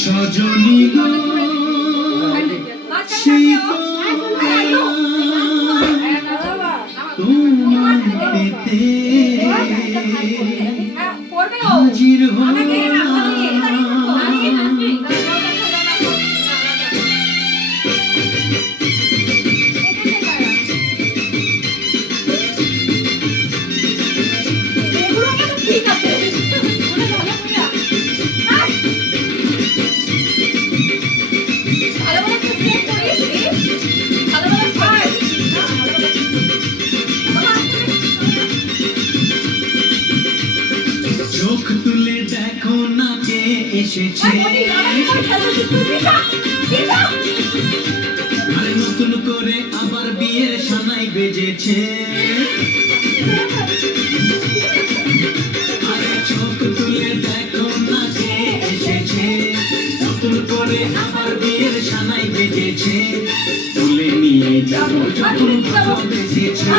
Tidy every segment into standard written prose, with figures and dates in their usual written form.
সজনী গো সেই তোমার পেতে হাজির হলাম। চোখ তুলে দেখো না কে এসেছে, আর নতুন করে আবার বিয়ের সানাই বেজেছে। আরে চোখ তুলে দেখো না কে এসেছে, নতুন করে আবার বিয়ের সানাই বেজেছে। তুলে নিয়ে যাবো যখন বেজেছে,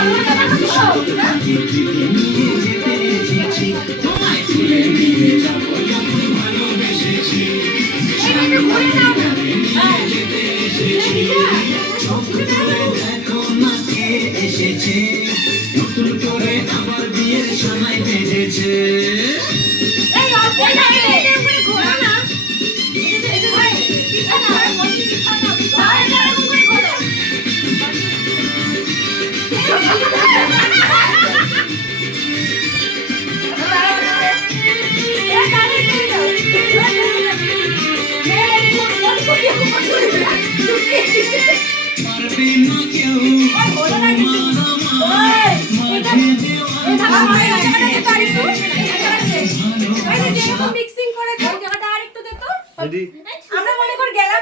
নিয়ে যেতে এসেছি। তোমায় তুলে নিয়ে যাবো যখন ভালোবেসেছি, নিয়ে যেতে এসেছি। চোখ তুলে দেখো না কে এসেছে, নতুন করে আবার বিয়ের সানাই বেজেছে। পারবে না কেউ তোমার আমার মাঝে আমরা মনে করে গেলাম